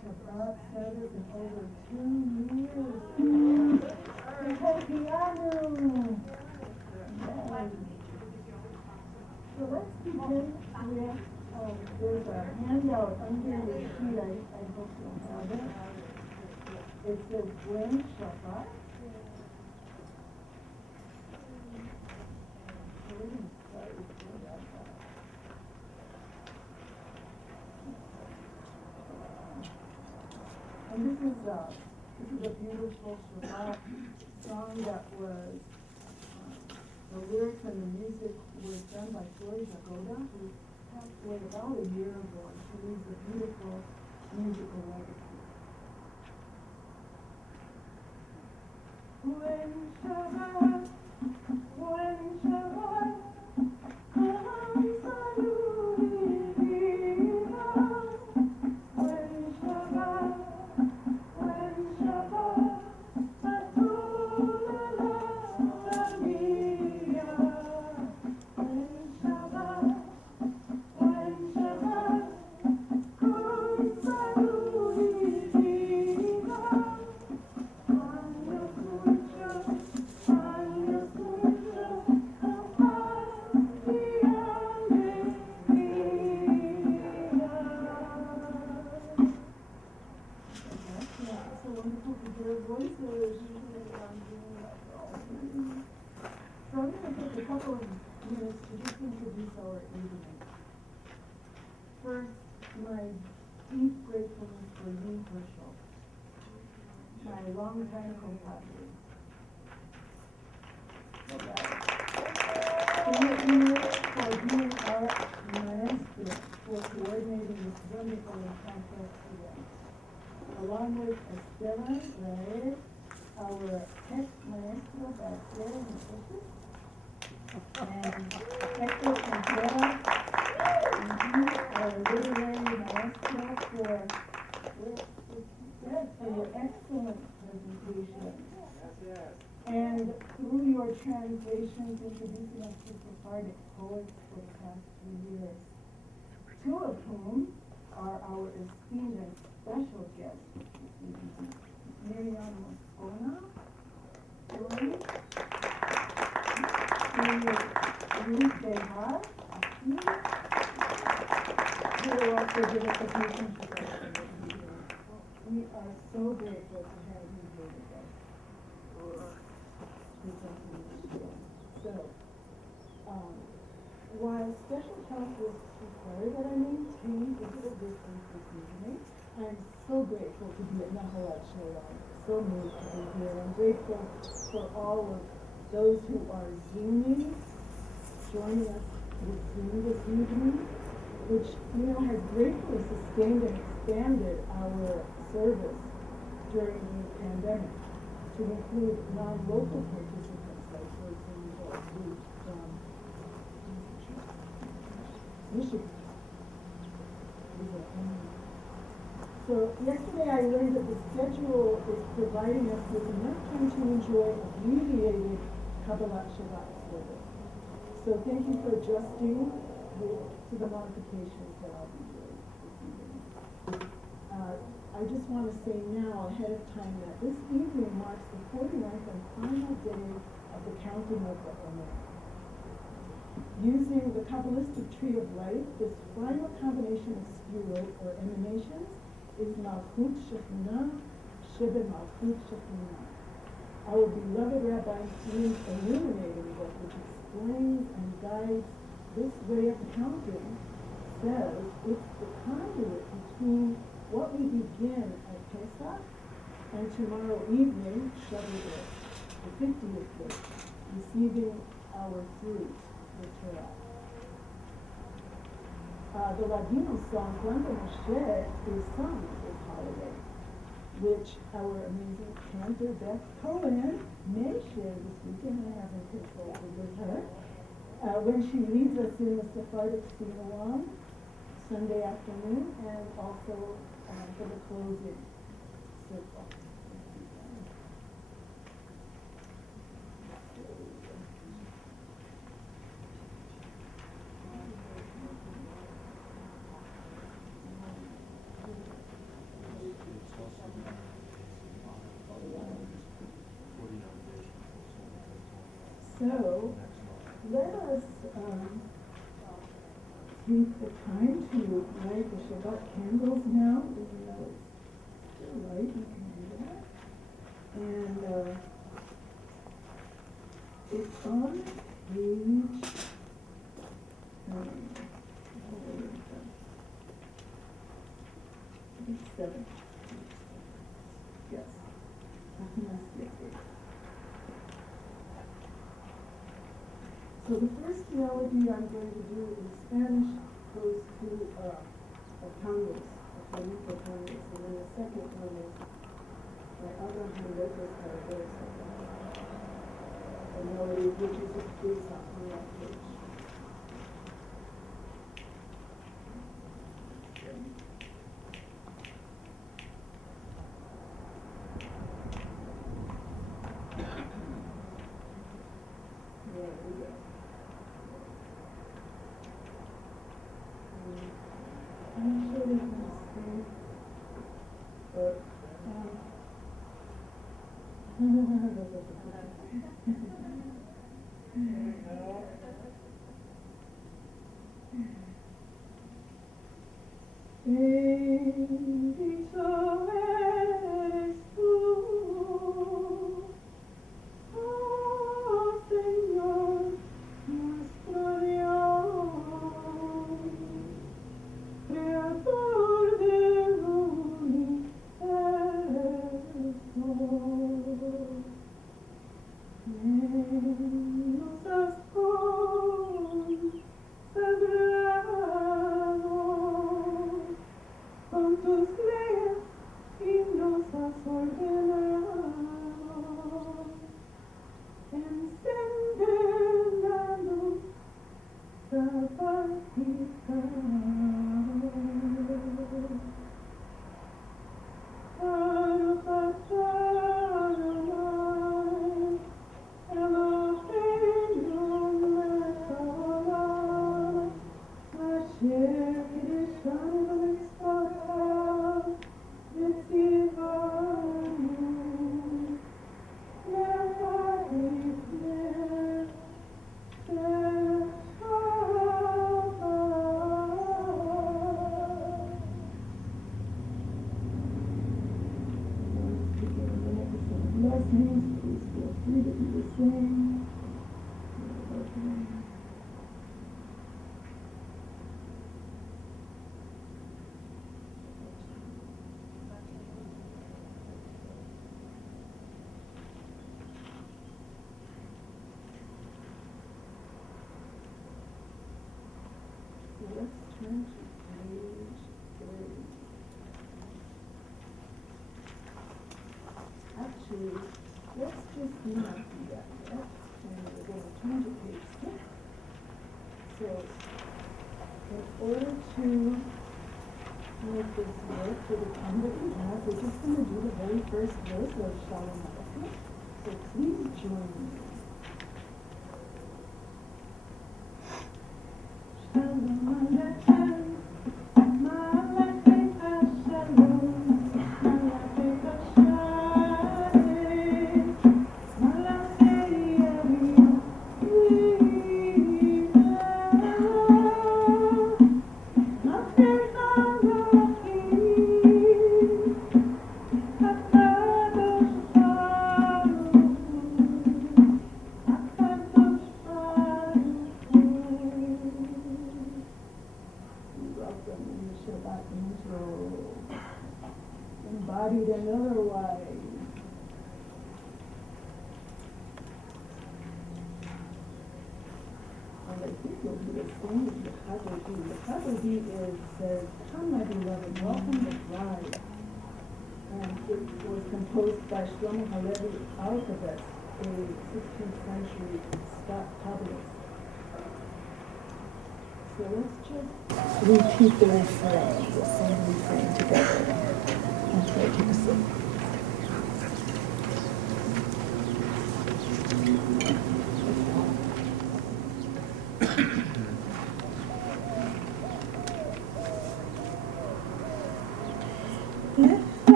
Shabbat service in over 2 years. Vegetariano. Yes. So let's begin with, there's a handout under the sheet. I hope you'll have it. It says when Shabbat. And this is a beautiful Shabbat song that was, the lyrics and the music was done by Sofie, who passed away about a year ago, and she leaves a beautiful musical legacy. When Shabbat comes First, my deep gratefulness for you, Herschel, my long-time companion. Thank you for being our maestro, for coordinating this wonderful and complex event. Along with Esteban Raed, our tech maestro back there in the office, and Hector Quintero, our literary maestro for your excellent presentation. And through your translations, introducing us to Sephardic poets for the past 2 years, two of whom are our esteemed and special guests this evening, Myriam Moscona, Ruth Behar, who will also give us a presentation. We are so grateful to have you here with us. So, while special health is required that I maintain physical distance this evening, I'm so grateful to be at Nahalat Shalom. So moved to be here. I'm grateful for all of those who are Zooming, joining us with Zoom this evening, which, has gratefully sustained and expanded our service during the pandemic to include non-local participants, like, for example, Ruth from Michigan. So yesterday I learned that the schedule is providing us with enough time to enjoy abbreviated Kabbalat Shabbat service. So thank you for adjusting to the modifications that I'll be doing this evening. I just want to say now, ahead of time, that this evening marks the 49th and final day of the counting of the Omer. Using the Kabbalistic tree of life, this final combination of spirut or emanations is Malchut Shekhinah, Shebe Malchut Shekhinah. Our beloved Rabbi is illuminating book, which explains and guides this way of counting, says it's the conduit between what we begin at Pesach and tomorrow evening, Shabbat, the 50th day, receiving our fruit, the Torah. The Ladino song, Cuando Moshe, is sung this holiday, which our amazing cantor, Beth Cohen, may share this weekend. I haven't consulted with her. When she leads us in the Sephardic sing-along Sunday afternoon, and also for the closing circle. So let us take the time to light the Shabbat candles now, even though it's still light, you can do that. And it's on page 7. Yes. So the first melody I'm going to do in Spanish goes to a tangos, a flamenco tangos, and then the second one is by Abraham Hernandez Carabosa, a melody which is on that page. Bendito eres tú, oh Señor, nuestro Dios, Creador del universo. Nos has consagrado con tus leyes y nos has ordenado. Encende la luz sabática. Let's turn to page 3. Actually, let's just not do that yet. And we're going to turn to page 6. So, in order to make this work for the time that we have, we're just going to do the very first verse of Shalom. So please join me. Embodied and otherwise. And I think you'll do the same with the Sefardí. The Sefardí says, "Come, my beloved, welcome the bride." And it was composed by Shlomo Halevi Alphabet, a 16th century Scott Kabbalist. So let's just repeat the refrain, the same refrain together. Let's try to keep a sip.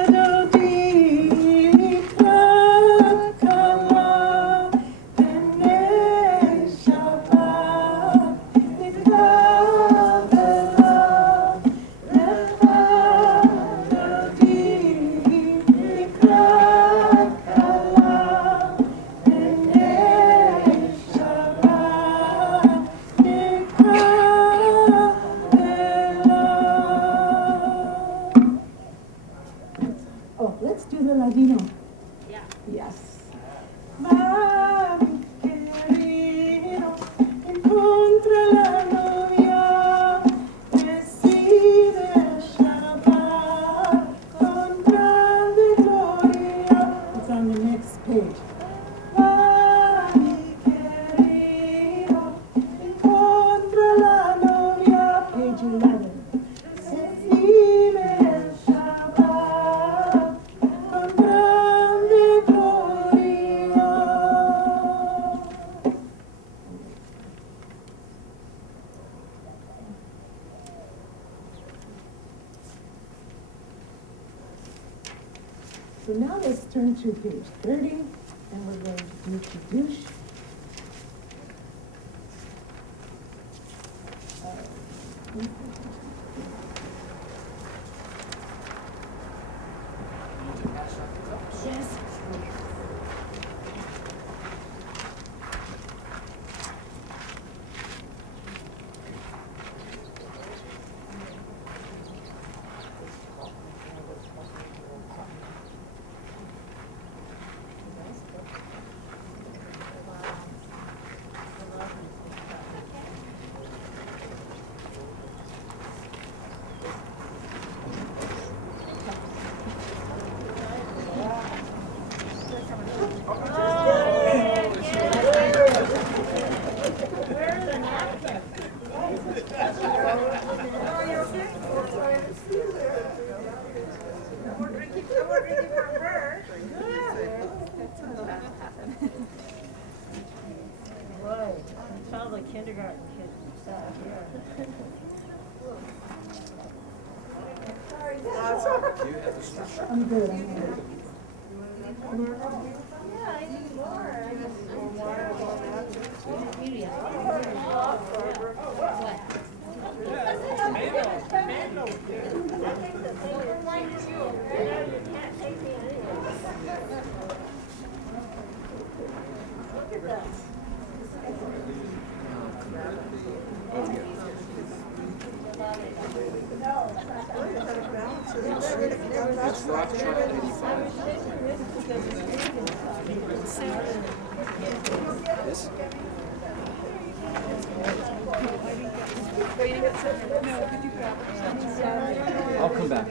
Sefardí, So now let's turn to page 30, and we're going to do Kiddush. Yes. Kindergarten kids and stuff, I'm good. yeah, I need more. Myriam. Look at that. I'll come back.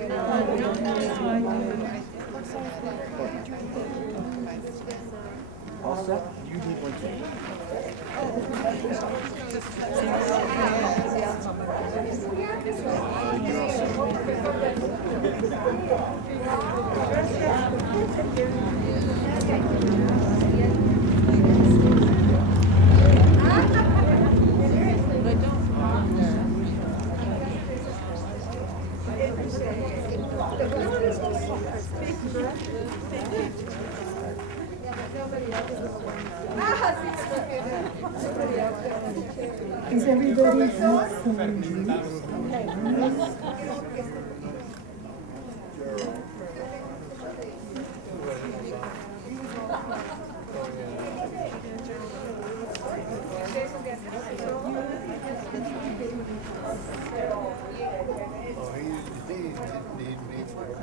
All set? You need one too. Does everybody have some juice?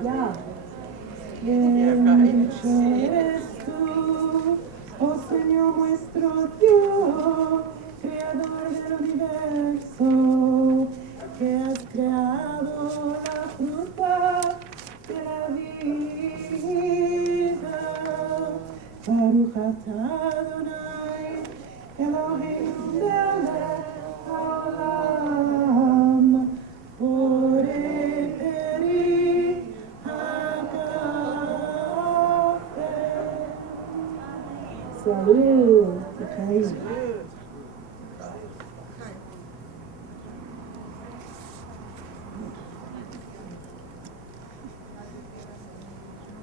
Yeah. Bendito eres tú, oh Señor nuestro Dios, creador del universo, que has creado la fruta de la vida. Baruch atah Adonai, Eloheinu melech haolam, borei peri hagafen. Salud, Michael.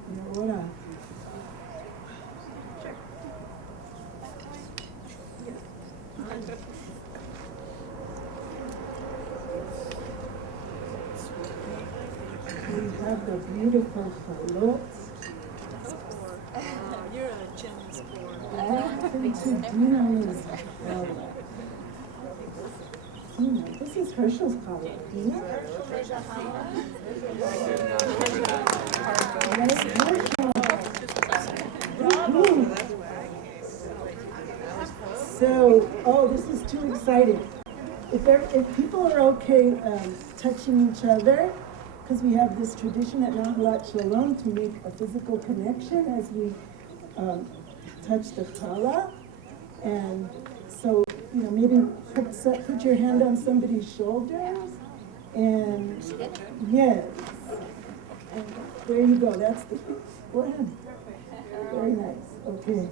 Y ahora. We have the beautiful Potluck. You're a gymnast sport. Welcome to dinner, Miss Bella. This is Herschel's color. Yeah? Yes, Herschel. Woo. So, this is too exciting. If people are okay touching each other, because we have this tradition at Nahalat Shalom to make a physical connection as we touch the challah. And so, maybe put your hand on somebody's shoulders. And yes. And there you go. That's the go ahead. Very nice. Okay.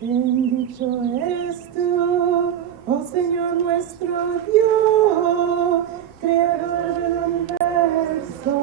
Bendito eres tú, oh Señor nuestro Dios, creador del universo,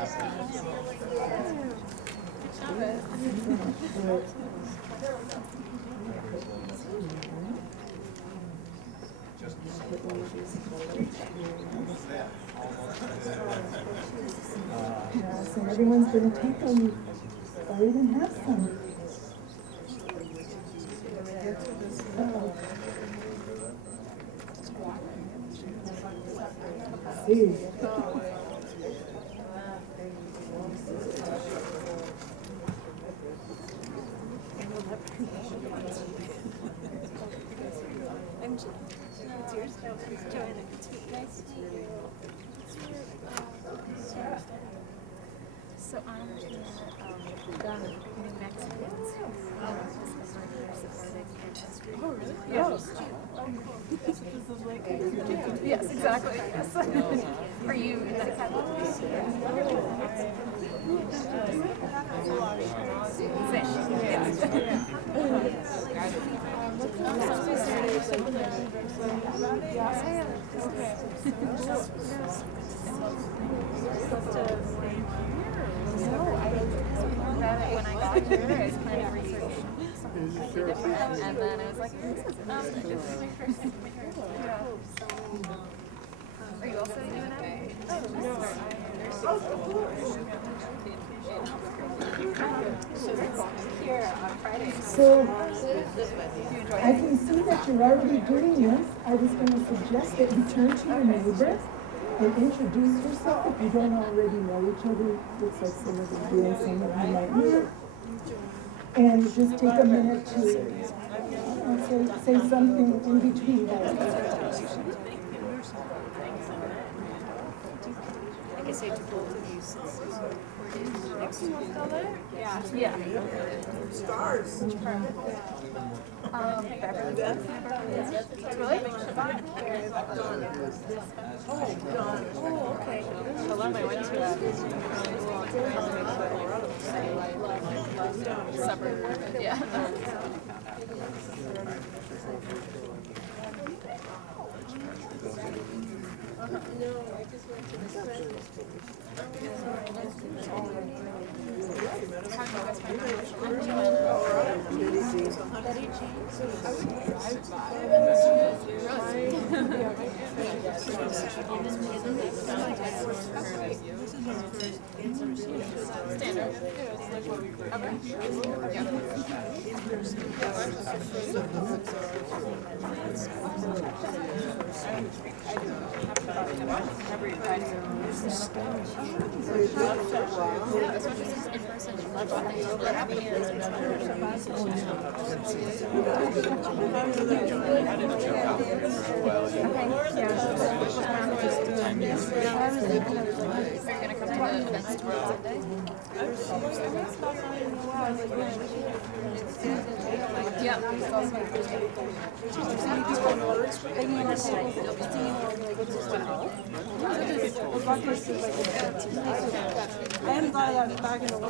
Yes, and everyone's going to take them or even have some. See. It's yours? Joanna, it's nice to meet you. So I'm New Mexicans who discovered their Sephardic ancestry. Oh, really? Yes. That's what this is like. Yes, exactly. Yes. Are you in that kind of when I got here, I was planning to research something different, and then I was like, this is my first time here. Are you also doing it? Here on Friday. So, I can see that you're already doing this. I was going to suggest that you turn to your neighbor and introduce yourself if you don't already know each other. Looks like some of you do and some of you might not. And just take a minute to say something in between. I can say to both of you since we're next to each other. Yeah. Stars. Which part? Beverly. It's really big Shabbat. Oh, okay. Shalom, I went to a suburb. Yeah. No, I just went to the friend. How do you guys find standard. Every Friday. I hadn't thought of that back in the way.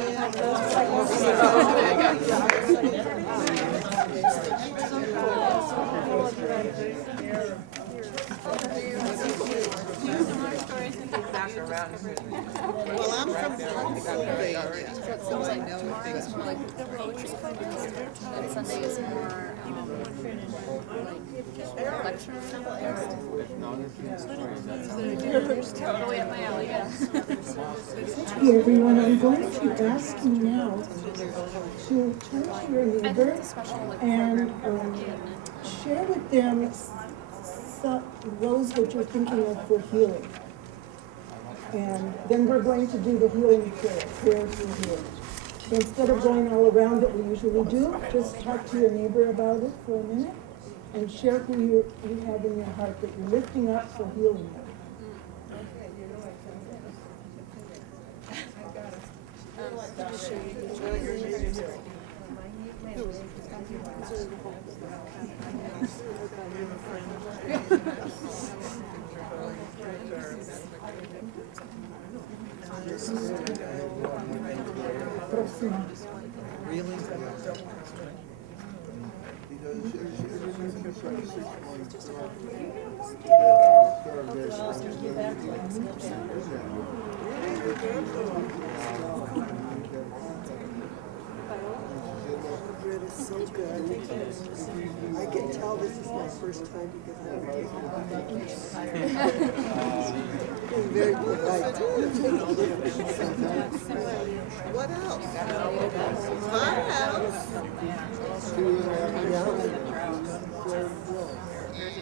Well, I'm from Pennsylvania. So it seems like tomorrow is more like the poetry contest, and Sunday is more like lecture totally up my alley, yeah. Hey everyone, I'm going to ask you now to turn to your neighbor and share with them those that you're thinking of for healing. And then we're going to do the healing prayers for healing. So instead of going all around that we usually do, just talk to your neighbor about it for a minute and share who you have in your heart that you're lifting up for healing them. Really? The bread is so good. I can tell this is my first time because I'm very polite. What else? What else?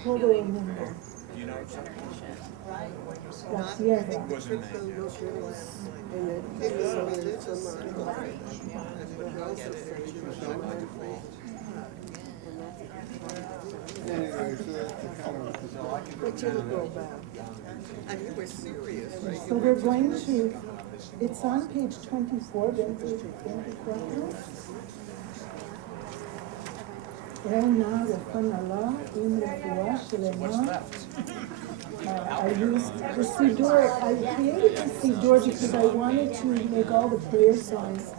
Todo el mundo. La tierra. But you go back. And you were serious, right? So we're going to, it's on page 24, 24. Elna refanala in refuah shelema. I used the Siddur. I created the Siddur because I wanted to make all the prayer songs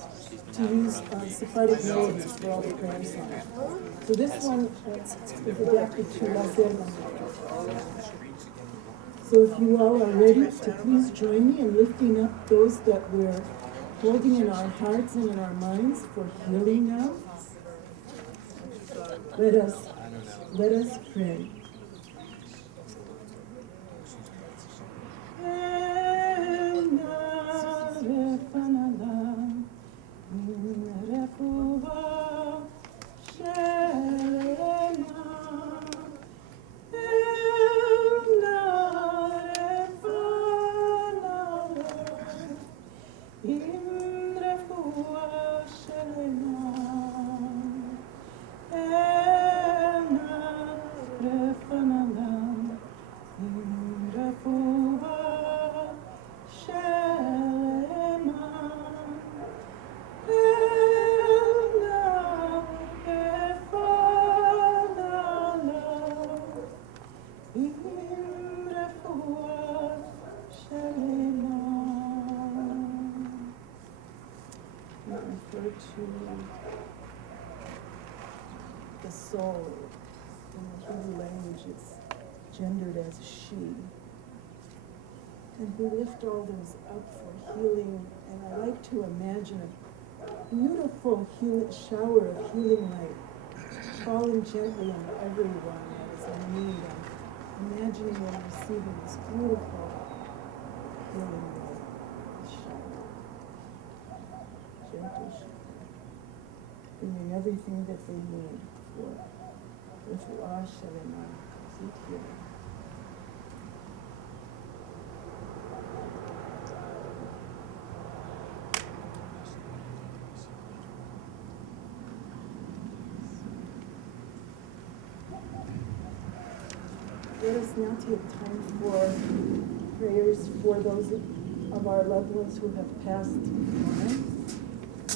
to use Sephardic melodies for all the prayer songs. So this one is adapted to Lazer. So if you all are ready to please join me in lifting up those that we're holding in our hearts and in our minds for healing now. Let us pray. To the soul. In the Hebrew language, it's gendered as she. And we lift all those up for healing, and I like to imagine a beautiful shower of healing light falling gently on everyone that is in need. I'm imagining them receiving this beautiful healing light, this shower, gentle shower. Bringing everything that they need for refuah shelema, sweet healing. Let us now take time for prayers for those of our loved ones who have passed on.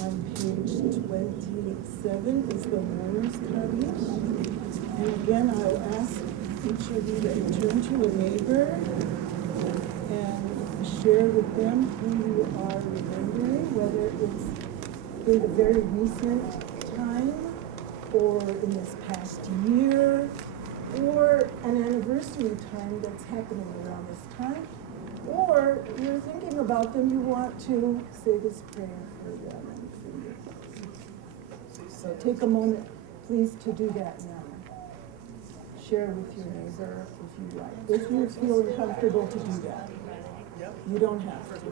On page 27 is the mourner's kaddish. And again, I'll ask each of you to turn to a neighbor and share with them who you are remembering, whether it's in the very recent time, or in this past year, or an anniversary time that's happening around this time, or you're thinking about them, you want to say this prayer for them. So take a moment, please, to do that now. Share with your neighbor if you like. If you feel comfortable to do that. You don't have to.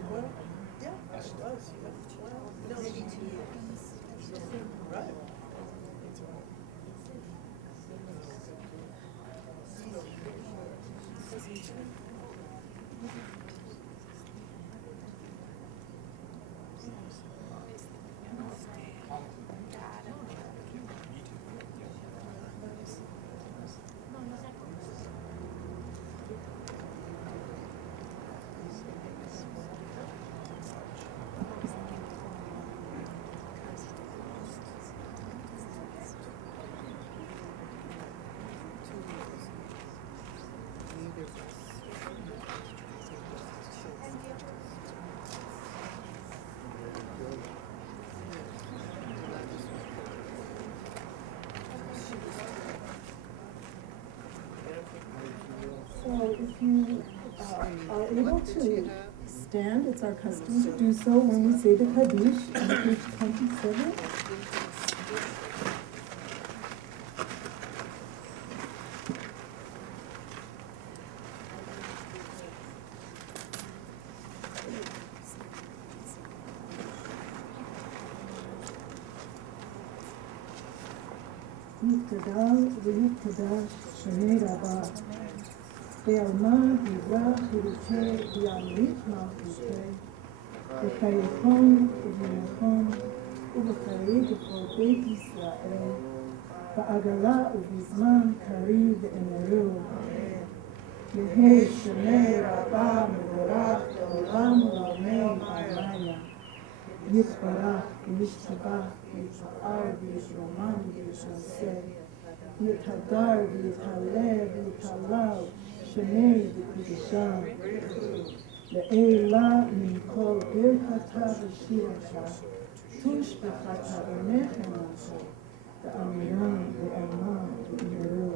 So if you are able to stand. It's our custom to do so when we say the Kaddish on page 27. יתגדל ויתקדש שמי רבה, בעלמא דיברה חירותי וימליך מלכותי, בחייכם ובנכם ובחיי בכל בית ישראל, בעגלה ובזמן קריב ואמרו, יהי שמי רבה מבורך לעולם ולעולמי עלמיא. יתברך וישתבח ויתפאר ויתרומם ויתנשא, יתהדר ויתהלל ויתהלל שמי וקדושה, לעילה מכל ברכתה ושירתה, תושבחה עיניכם לכם, ואמירם ואמם ואמרו.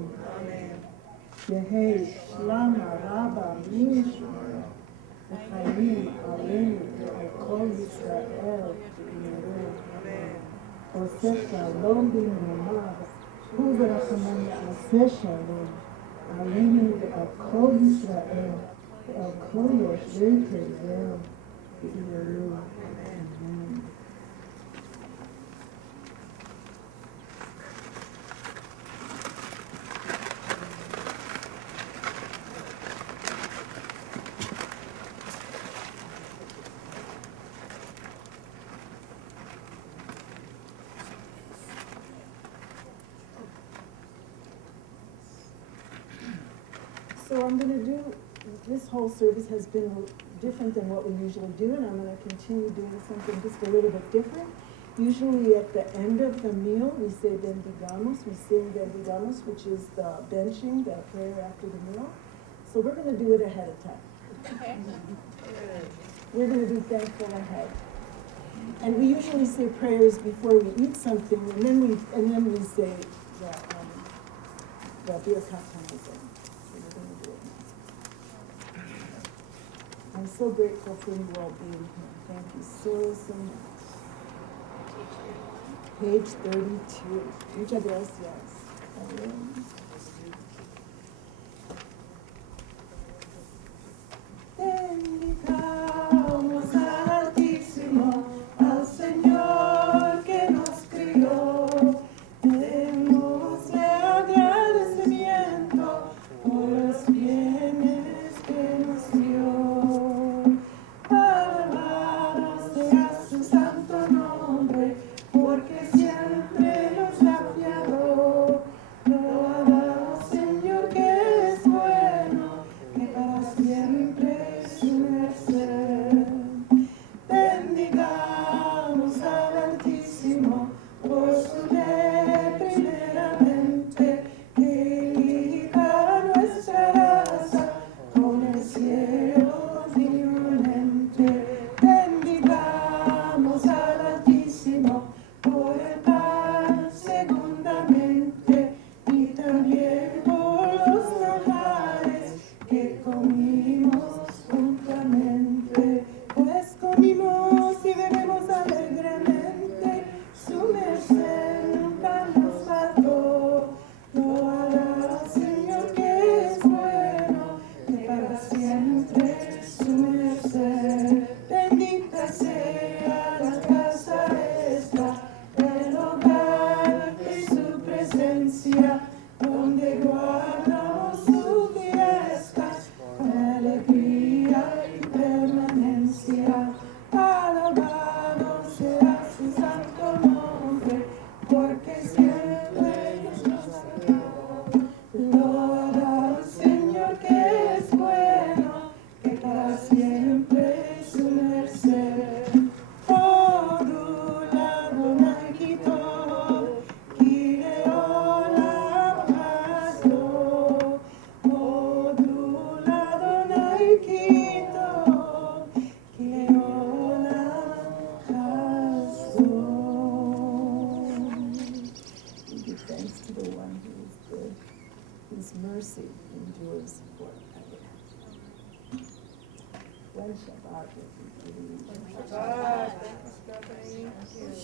יהי שלמה רבה מישמר, וחיים עלינו ועל כל ישראל ואמרו. עושה שלום במרומיו, וברחמן יעשה שלום עלינו ועל כל ישראל ועל כל יושבי תבל ואמרו. אמן. So I'm going to do, this whole service has been different than what we usually do, and I'm going to continue doing something just a little bit different. Usually at the end of the meal, we say bendigamos, we sing bendigamos, which is the benching, the prayer after the meal. So we're going to do it ahead of time. Okay. We're going to be thankful ahead. And we usually say prayers before we eat something, and then we say the birkat hamazon. I'm so grateful for you all being here. Thank you so much. Page 32. Muchas gracias. Bendigamos al Altísimo, al Señor que nos crió. Démosle agradecimiento por los bienes que nos dio. Porque siempre nos ha fiado, lo ha dado.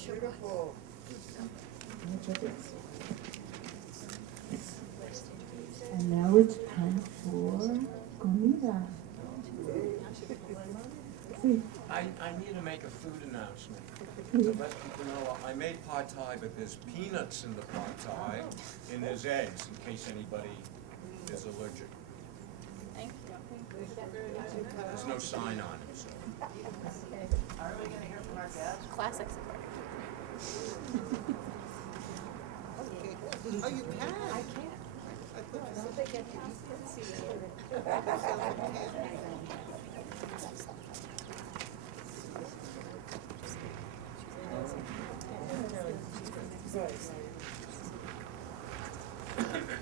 Beautiful. And now it's time for comida. See, I need to make a food announcement to let people know I made pad thai, but there's peanuts in the pad thai and there's eggs in case anybody is allergic. Thank you. There's no sign on it, so. Are we gonna hear from our guests? Classic Sefardí. Oh, you can? I can.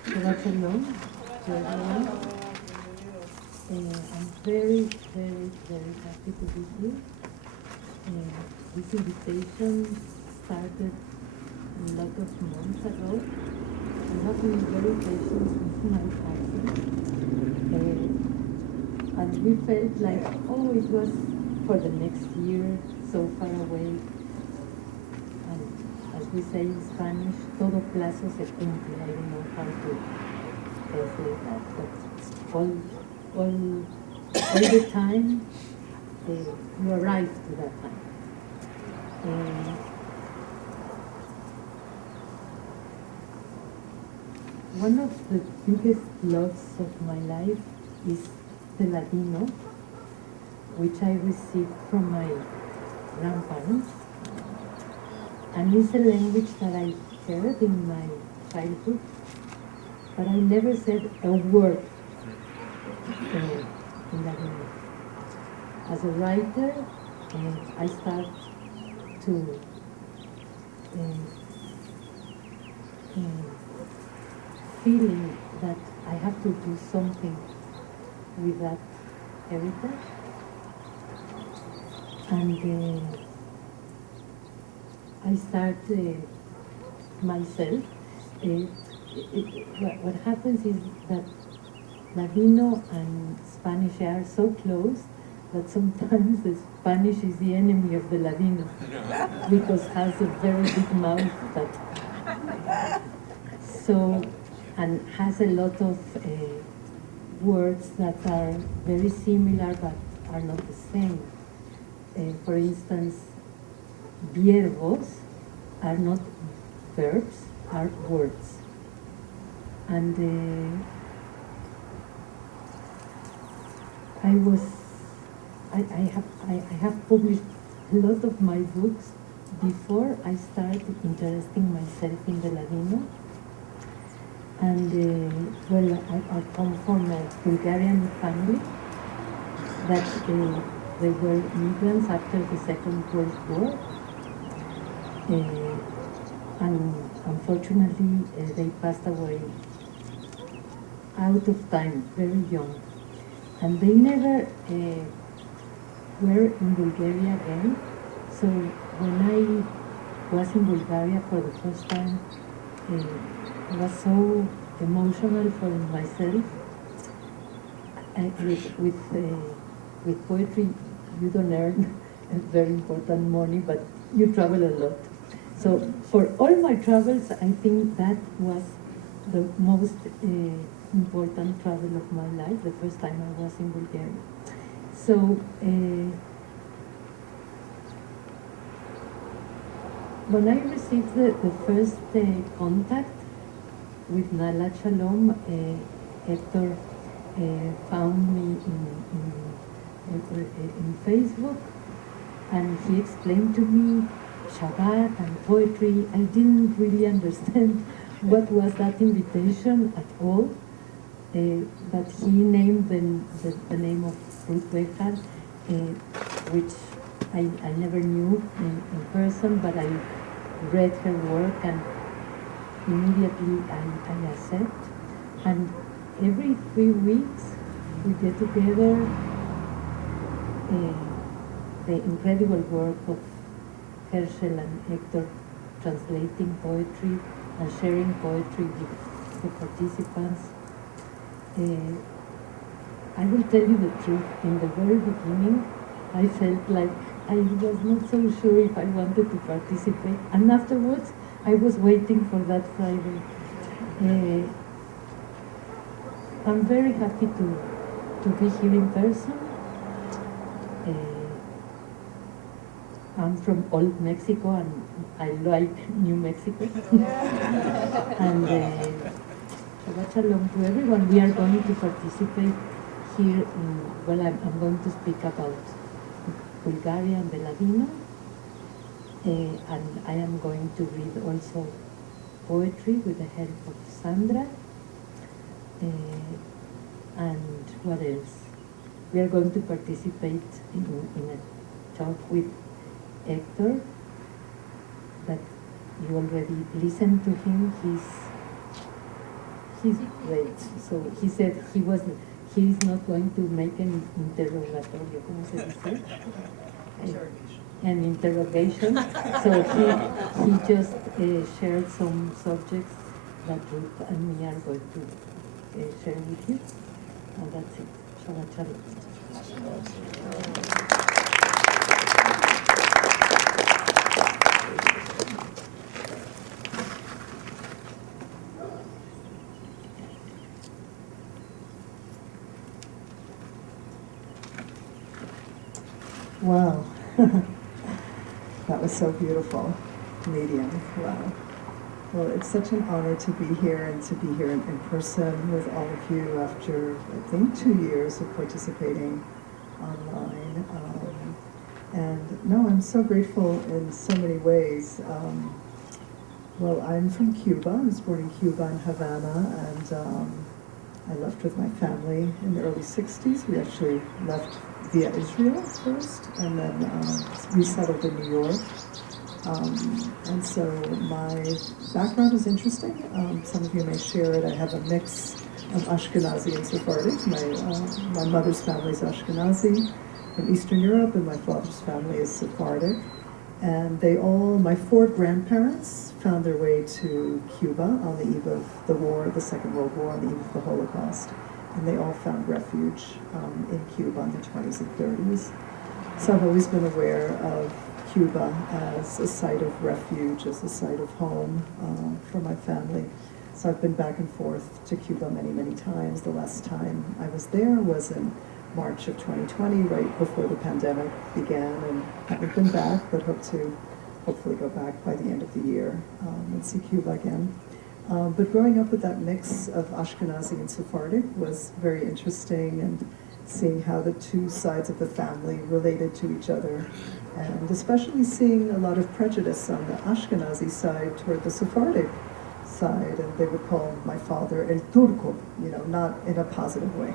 Shabbat Shalom to everyone. I'm very, very, very happy to be here. This invitation started a lot of months ago. I have been very patient with my husband. And we felt like, oh, it was for the next year, so far away. And as we say in Spanish, todo plazo se cumple. I don't know how to translate that, but all the time, you arrive to that time. One of the biggest loves of my life is the Ladino, which I received from my grandparents. And it's a language that I heard in my childhood, but I never said a word in Ladino. As a writer, I start to feeling that I have to do something with that heritage. And I start myself. What happens is that Ladino and Spanish are so close that sometimes the Spanish is the enemy of the Ladino because has a very big mouth that and has a lot of words that are very similar but are not the same. For instance, verbos are not verbs, are words. And I have published a lot of my books before I started interesting myself in the Ladino. And I come from a Bulgarian family that they were immigrants after the Second World War. And unfortunately, they passed away out of time, very young. And they never were in Bulgaria again. So when I was in Bulgaria for the first time, it was so emotional for myself. With poetry, you don't earn very important money, but you travel a lot. So for all my travels, I think that was the most important travel of my life, the first time I was in Bulgaria. So when I received the first contact with Nahalat Shalom, Hector found me in Facebook, and he explained to me Shabbat and poetry. I didn't really understand what was that invitation at all, but he named the name of Ruth Behar, which I never knew in person, but I read her work and immediately I accept. And every 3 weeks we get together. The incredible work of Herschel and Hector translating poetry and sharing poetry with the participants. I will tell you the truth, in the very beginning I felt like I was not so sure if I wanted to participate. And afterwards, I was waiting for that Friday. I'm very happy to be here in person. I'm from Old Mexico and I like New Mexico. And Shabbat Shalom to everyone. We are going to participate here in, well, I'm going to speak about Bulgaria and the Ladino. And I am going to read also poetry with the help of Sandra. And what else? We are going to participate in a talk with Hector, that you already listened to him. He's great. So he said he's not going to make an interrogatorio, ¿cómo se dice? An interrogation. So he just shared some subjects that Ruth and me are going to share with you. And that's it. Shabbat Shalom. Wow. That was so beautiful. Myriam. Wow. Well, it's such an honor to be here and to be here in person with all of you after, I think, 2 years of participating online. And no, I'm so grateful in so many ways. Well, I'm from Cuba. I was born in Cuba, in Havana, and I left with my family in the early 60s. We actually left via Israel first, and then resettled in New York. And so my background is interesting. Some of you may share it. I have a mix of Ashkenazi and Sephardic. My mother's family is Ashkenazi from Eastern Europe, and my father's family is Sephardic. And my 4 grandparents found their way to Cuba on the eve of the war, the Second World War, on the eve of the Holocaust. And they all found refuge in Cuba in the 20s and 30s. So I've always been aware of Cuba as a site of refuge, as a site of home for my family. So I've been back and forth to Cuba many, many times. The last time I was there was in March of 2020, right before the pandemic began, and haven't been back, but hope to hopefully go back by the end of the year and see Cuba again. But growing up with that mix of Ashkenazi and Sephardic was very interesting, and seeing how the two sides of the family related to each other, and especially seeing a lot of prejudice on the Ashkenazi side toward the Sephardic side, and they would call my father El Turco, not in a positive way.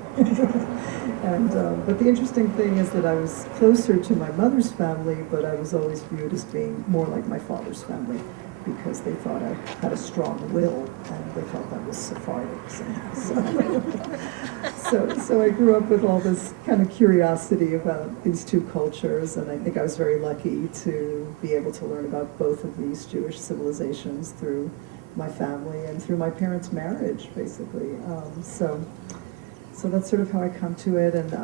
And but the interesting thing is that I was closer to my mother's family, but I was always viewed as being more like my father's family, because they thought I had a strong will, and they thought that was Sephardic. So I grew up with all this kind of curiosity about these two cultures, and I think I was very lucky to be able to learn about both of these Jewish civilizations through my family and through my parents' marriage, basically. So that's sort of how I come to it, and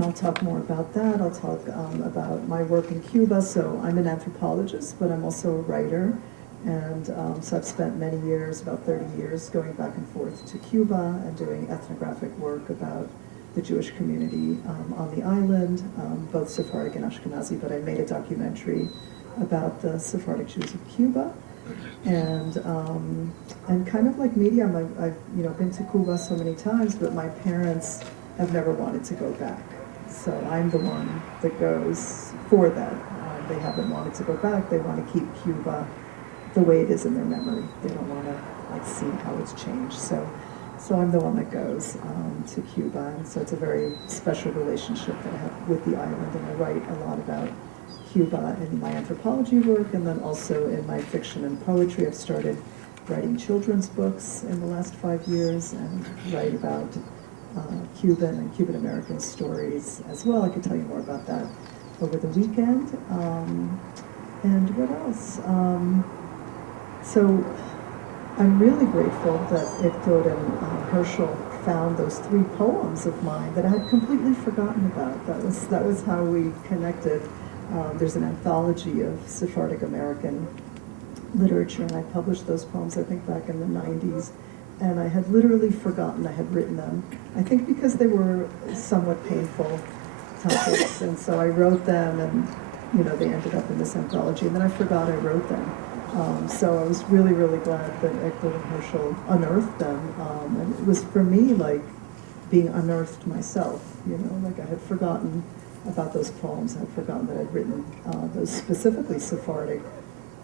I'll talk more about that. I'll talk about my work in Cuba. So I'm an anthropologist, but I'm also a writer. And so I've spent many years, about 30 years, going back and forth to Cuba and doing ethnographic work about the Jewish community on the island, both Sephardic and Ashkenazi, but I made a documentary about the Sephardic Jews of Cuba. And kind of like Myriam, I've been to Cuba so many times, but my parents have never wanted to go back. So I'm the one that goes for that. They haven't wanted to go back. They want to keep Cuba the way it is in their memory. They don't want to see how it's changed. So I'm the one that goes to Cuba, and so it's a very special relationship that I have with the island. And I write a lot about Cuba in my anthropology work, and then also in my fiction and poetry. I've started writing children's books in the last 5 years, and write about Cuban and Cuban American stories as well. I could tell you more about that over the weekend. And what else? So I'm really grateful that Hector and Herschel found those 3 poems of mine that I had completely forgotten about. That was how we connected. There's an anthology of Sephardic American literature, and I published those poems, I think, back in the 90s. And I had literally forgotten I had written them. I think because they were somewhat painful topics, and so I wrote them, and they ended up in this anthology, and then I forgot I wrote them. So I was really, really glad that Egbert and Herschel unearthed them, and it was for me like being unearthed myself, like I had forgotten about those poems. I had forgotten that I'd written those specifically Sephardic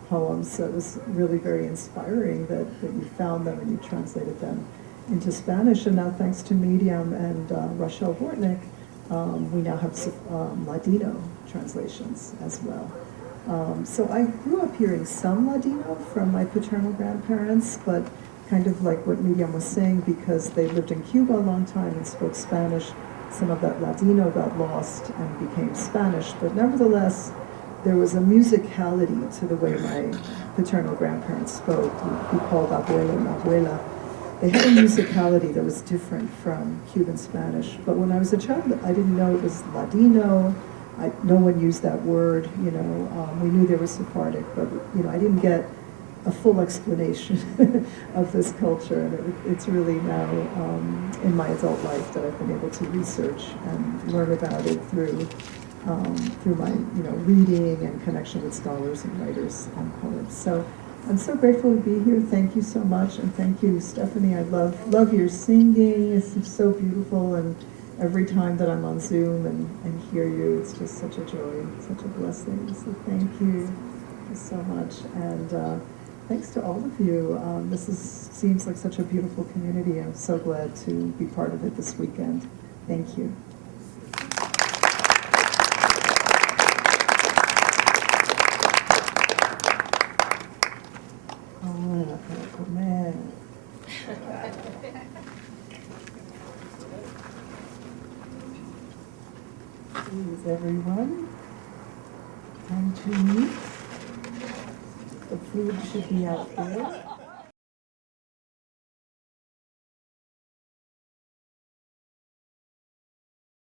poems. So it was really very inspiring that you found them and you translated them into Spanish. And now, thanks to Myriam and Rachel Bortnick, we now have Ladino translations as well. So I grew up hearing some Ladino from my paternal grandparents, but kind of like what Myriam was saying, because they lived in Cuba a long time and spoke Spanish, some of that Ladino got lost and became Spanish. But nevertheless, there was a musicality to the way my paternal grandparents spoke. We called abuelo and abuela. They had a musicality that was different from Cuban Spanish. But when I was a child, I didn't know it was Ladino. No one used that word, we knew there was Sephardic, but, I didn't get a full explanation of this culture. And it's really now in my adult life that I've been able to research and learn about it through my, reading and connection with scholars and writers and poets. So I'm so grateful to be here. Thank you so much. And thank you, Stephanie. I love your singing. It's so beautiful. And every time that I'm on Zoom and hear you, it's just such a joy, such a blessing. So thank you so much. And thanks to all of you. Seems like such a beautiful community. I'm so glad to be part of it this weekend. Thank you. Please, everyone, come to meet. The food should be out there.